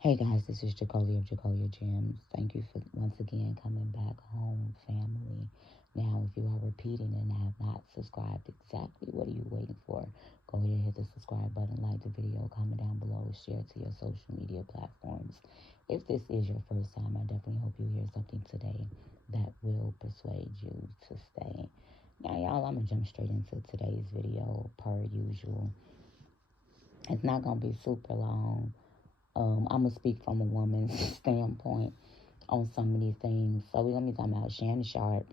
Hey guys, this is Jacolia of Jacolia Gems. Thank you for once again coming back home, family. Now, if you are repeating and have not subscribed, exactly what are you waiting for? Go ahead and hit the subscribe button, like the video, comment down below, share to your social media platforms. If this is your first time, I definitely hope you hear something today that will persuade you to stay. Now, y'all, I'm going to jump straight into today's video, per usual. It's not going to be super long. I'm going to speak from a woman's standpoint on some of these things. So we're going to be talking about Shannon Sharpe,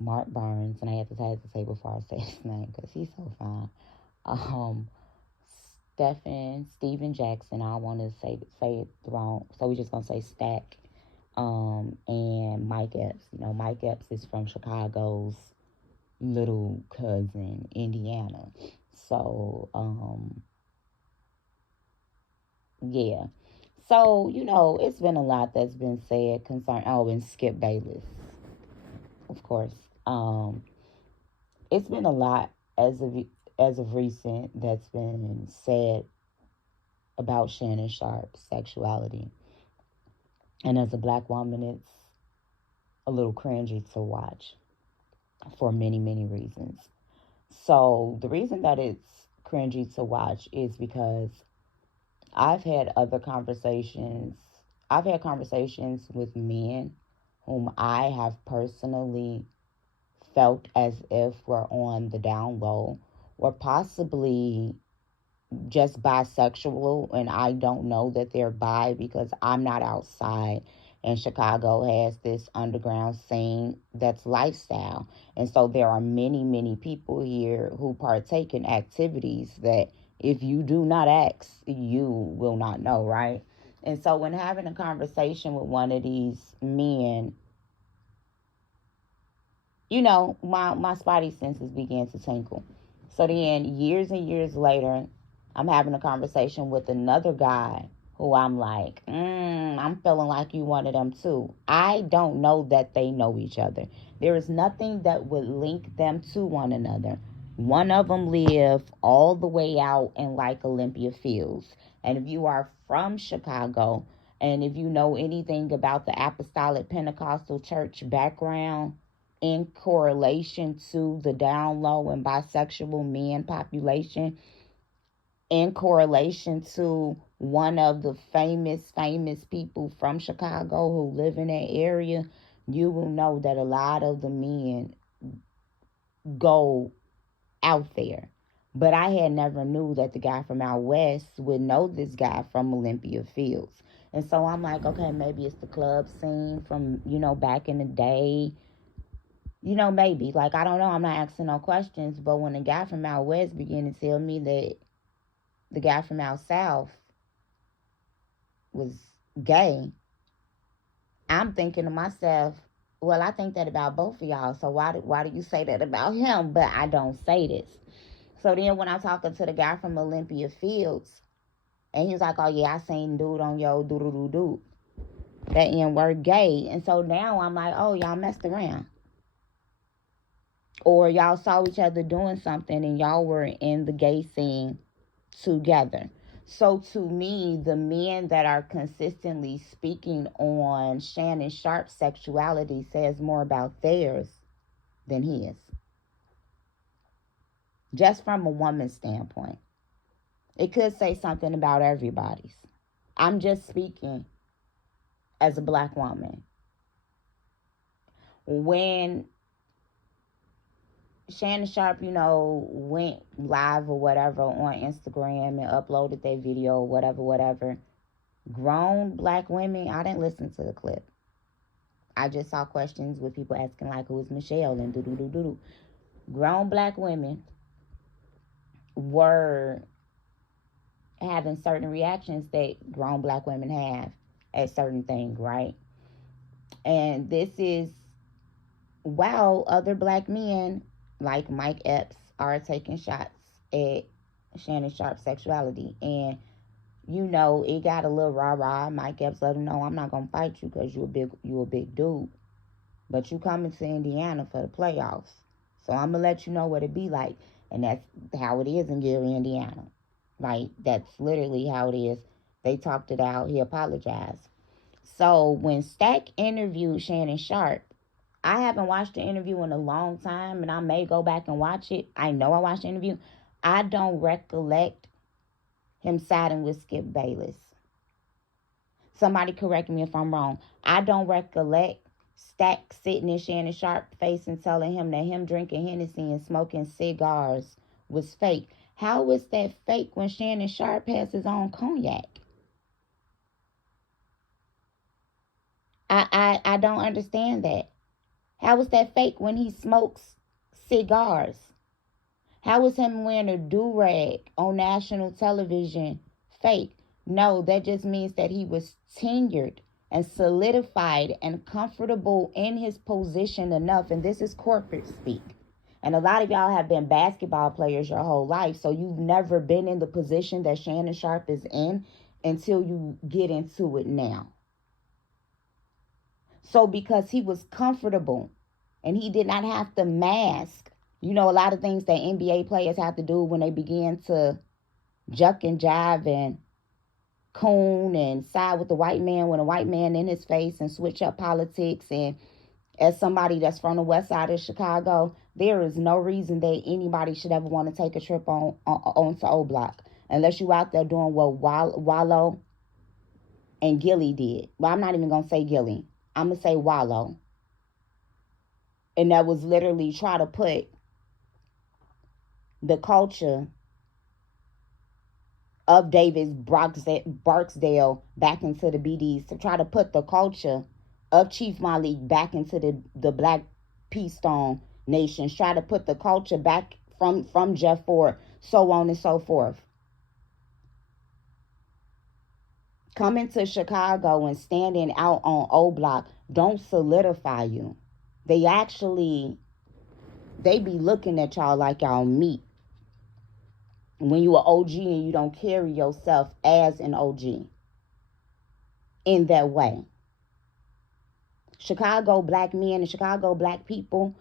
Mark Burns, and I have to say before I say his name because he's so fine. Um, Steven Jackson. I want to say it wrong, so we're just gonna say Stack. And Mike Epps. You know, Mike Epps is from Chicago's little cousin, Indiana. So, yeah. So, it's been a lot that's been said concerning, and Skip Bayless, of course. Um, it's been a lot as of recent that's been said about Shannon Sharpe's sexuality. And as a black woman, it's a little cringy to watch for many, many reasons. So the reason that it's cringy to watch is because I've had other conversations. I've had conversations with men whom I have personally felt as if were on the down low or possibly just bisexual, and I don't know that they're bi because I'm not outside. And Chicago has this underground scene that's lifestyle. And so there are many, many people here who partake in activities that if you do not ask, you will not know, right? And so when having a conversation with one of these men, my spidey senses began to tinkle. So then, years and years later, I'm having a conversation with another guy who I'm like, I'm feeling like you one of them too. I don't know that they know each other. There is nothing that would link them to one another. One of them live all the way out in like Olympia Fields. And if you are from Chicago, and if you know anything about the Apostolic Pentecostal Church background, in correlation to the down low and bisexual men population, in correlation to one of the famous people from Chicago who live in that area, you will know that a lot of the men go out there. But I had never knew that the guy from out west would know this guy from Olympia Fields. And so I'm like, okay, maybe it's the club scene from, back in the day. Maybe. Like, I don't know. I'm not asking no questions. But when the guy from out west began to tell me that the guy from out south was gay, I'm thinking to myself, well, I think that about both of y'all. So why do you say that about him? But I don't say this. So then when I'm talking to the guy from Olympia Fields, and he was like, oh, yeah, I seen dude on yo doo-doo-doo-doo. That N-word gay. And so now I'm like, oh, y'all messed around. Or y'all saw each other doing something and y'all were in the gay scene together. So to me, the men that are consistently speaking on Shannon Sharpe's sexuality says more about theirs than his. Just from a woman's standpoint. It could say something about everybody's. I'm just speaking as a black woman. When Shannon Sharpe, went live or whatever on Instagram and uploaded that video, whatever. Grown black women, I didn't listen to the clip. I just saw questions with people asking like, "Who is Michelle?" and do. Grown black women were having certain reactions that grown black women have at certain things, right? And this is while other black men like Mike Epps are taking shots at Shannon Sharpe's sexuality. And it got a little rah-rah. Mike Epps let him know, I'm not gonna fight you because you a big dude. But you coming to Indiana for the playoffs. So I'm gonna let you know what it be like. And that's how it is in Gary, Indiana. Like, that's literally how it is. They talked it out. He apologized. So when Stack interviewed Shannon Sharpe, I haven't watched the interview in a long time, and I may go back and watch it. I know I watched the interview. I don't recollect him siding with Skip Bayless. Somebody correct me if I'm wrong. I don't recollect Stack sitting in Shannon Sharpe's face and telling him that him drinking Hennessy and smoking cigars was fake. How was that fake when Shannon Sharpe has his own cognac? I don't understand that. How is that fake when he smokes cigars? How is him wearing a do-rag on national television fake? No, that just means that he was tenured and solidified and comfortable in his position enough. And this is corporate speak. And a lot of y'all have been basketball players your whole life. So you've never been in the position that Shannon Sharpe is in until you get into it now. So because he was comfortable and he did not have to mask, a lot of things that NBA players have to do when they begin to juck and jive and coon and side with the white man when a white man in his face and switch up politics. And as somebody that's from the west side of Chicago, there is no reason that anybody should ever want to take a trip onto O Block unless you out there doing what Wallow and Gilly did. Well, I'm not even going to say Gilly. I'm going to say Wallow. And that was literally try to put the culture of Davis Barksdale back into the BDs, to try to put the culture of Chief Malik back into the Black Peace Stone Nations, try to put the culture back from Jeff Ford, so on and so forth. Coming to Chicago and standing out on O Block don't solidify you. They be looking at y'all like y'all meat when you are OG and you don't carry yourself as an OG in that way. Chicago black men and Chicago black people,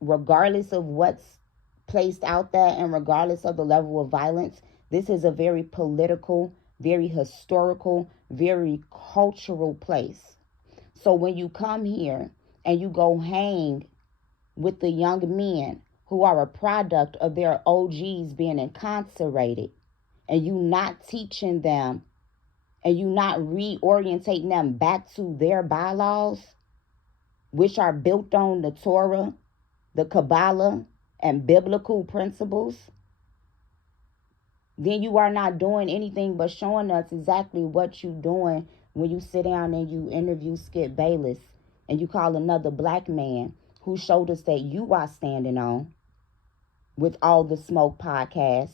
regardless of what's placed out there and regardless of the level of violence, this is a very political, very historical, very cultural place. So when you come here and you go hang with the young men who are a product of their OGs being incarcerated, and you not teaching them and you not reorientating them back to their bylaws, which are built on the Torah, the Kabbalah, and biblical principles, then you are not doing anything but showing us exactly what you're doing when you sit down and you interview Skip Bayless and you call another black man whose shoulders that you are standing on with All the Smoke podcast.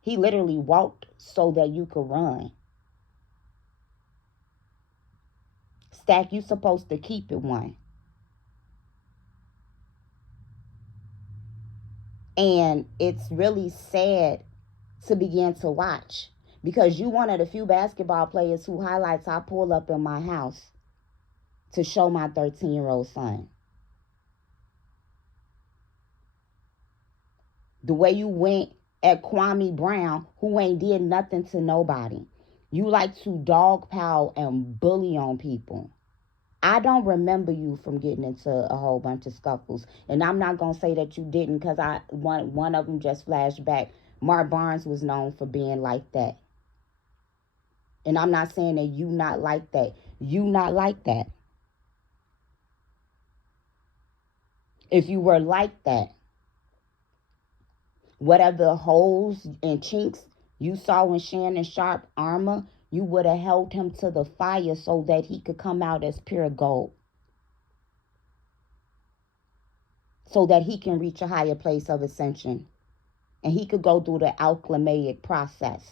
He literally walked so that you could run. Stack, you supposed to keep it one. And it's really sad to begin to watch, because you one of the few basketball players who highlights I pull up in my house to show my 13-year-old son. The way you went at Kwame Brown, who ain't did nothing to nobody. You like to dogpile and bully on people. I don't remember you from getting into a whole bunch of scuffles. And I'm not going to say that you didn't, because one of them just flashed back. Mark Barnes was known for being like that. And I'm not saying that you not like that. You not like that. If you were like that, whatever holes and chinks you saw in Shannon Sharpe armor, you would have held him to the fire so that he could come out as pure gold. So that he can reach a higher place of ascension. And he could go through the alchemic process.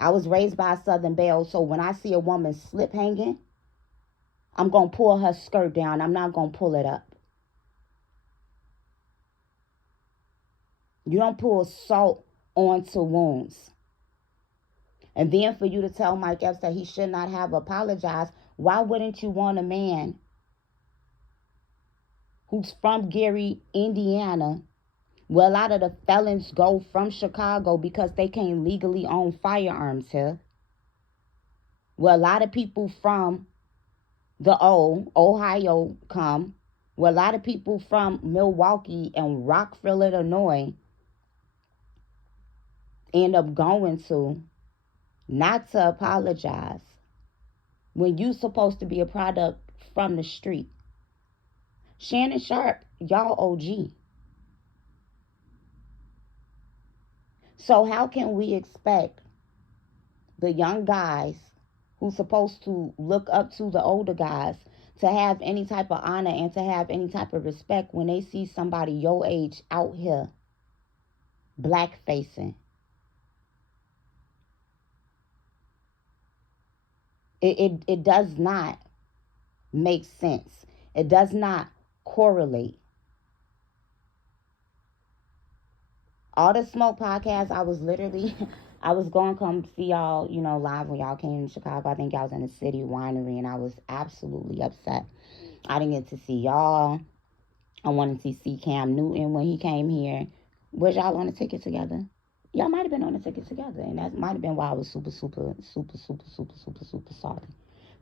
I was raised by a Southern Belle, so when I see a woman slip hanging, I'm going to pull her skirt down. I'm not going to pull it up. You don't pour salt onto wounds. And then for you to tell Mike Epps that he should not have apologized, why wouldn't you want a man who's from Gary, Indiana, Well, a lot of the felons go from Chicago because they can't legally own firearms here. Well, a lot of people from the Ohio come. Well, a lot of people from Milwaukee and Rockville, Illinois end up going to, not to apologize when you supposed to be a product from the street. Shannon Sharpe, y'all OG. So how can we expect the young guys who's supposed to look up to the older guys to have any type of honor and to have any type of respect when they see somebody your age out here black facing? It does not make sense. It does not correlate. All the smoke podcasts, I was literally, I was going to come see y'all, live when y'all came to Chicago. I think y'all was in the City Winery, and I was absolutely upset. I didn't get to see y'all. I wanted to see Cam Newton when he came here. Was y'all on a ticket together? Y'all might have been on a ticket together, and that might have been why I was super, super, super, super, super, super, super sorry.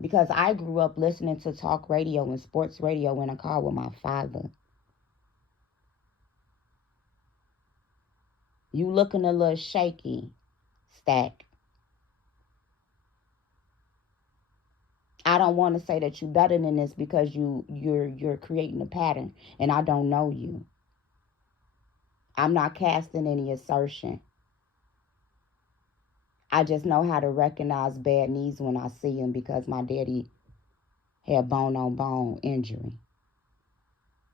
Because I grew up listening to talk radio and sports radio in a car with my father. You looking a little shaky, Stack. I don't want to say that you better than this because you're creating a pattern and I don't know you. I'm not casting any assertion. I just know how to recognize bad knees when I see them because my daddy had bone-on-bone injury.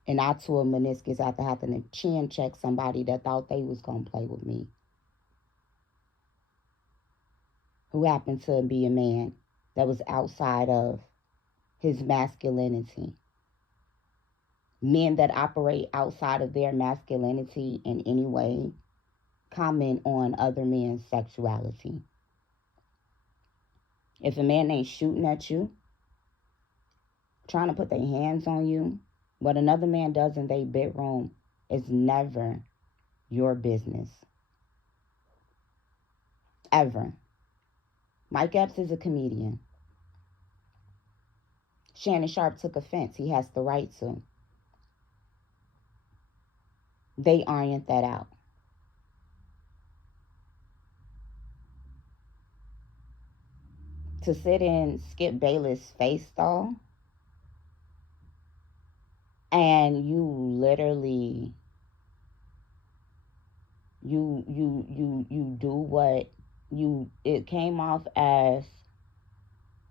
And I tore a meniscus after having to chin check somebody that thought they was going to play with me, who happened to be a man that was outside of his masculinity. Men that operate outside of their masculinity in any way comment on other men's sexuality. If a man ain't shooting at you, trying to put their hands on you, what another man does in their bedroom is never your business. Ever. Mike Epps is a comedian. Shannon Sharpe took offense. He has the right to. They ironed that out. To sit in Skip Bayless' face though, and you literally you do what it came off as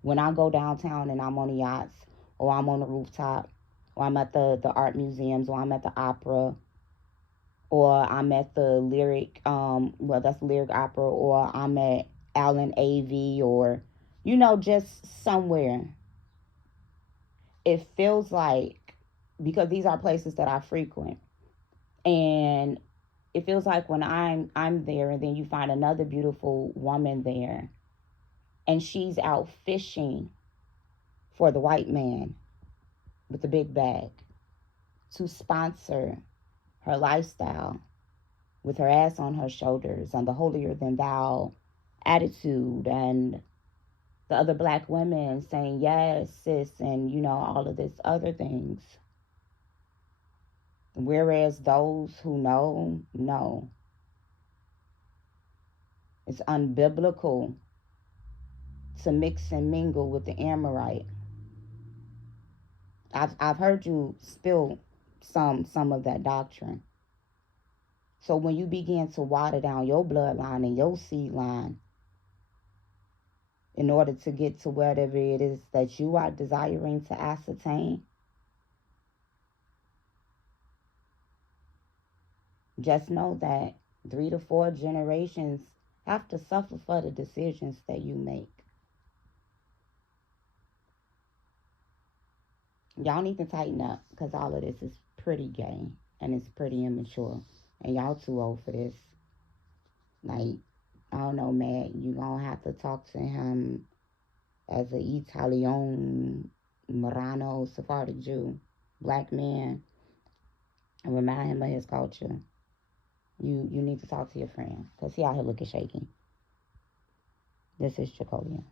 when I go downtown and I'm on the yachts or I'm on the rooftop or I'm at the art museums or I'm at the opera or I'm at the lyric that's lyric opera or I'm at Allen AV or just somewhere. It feels like, because these are places that I frequent, and it feels like when I'm there and then you find another beautiful woman there and she's out fishing for the white man with the big bag to sponsor her lifestyle with her ass on her shoulders and the holier than thou attitude, and the other black women saying yes sis and all of this other things. Whereas those who know it's unbiblical to mix and mingle with the Amorite. I've heard you spill some of that doctrine. So when you begin to water down your bloodline and your seed line in order to get to whatever it is that you are desiring to ascertain, just know that 3 to 4 generations have to suffer for the decisions that you make. Y'all need to tighten up because all of this is pretty gay and it's pretty immature. And y'all too old for this. Like, I don't know, Matt, you gonna have to talk to him as an Italian, Marano, Sephardic Jew, black man, and remind him of his culture. You need to talk to your friend because he out here looking shaky. This is Jacobian.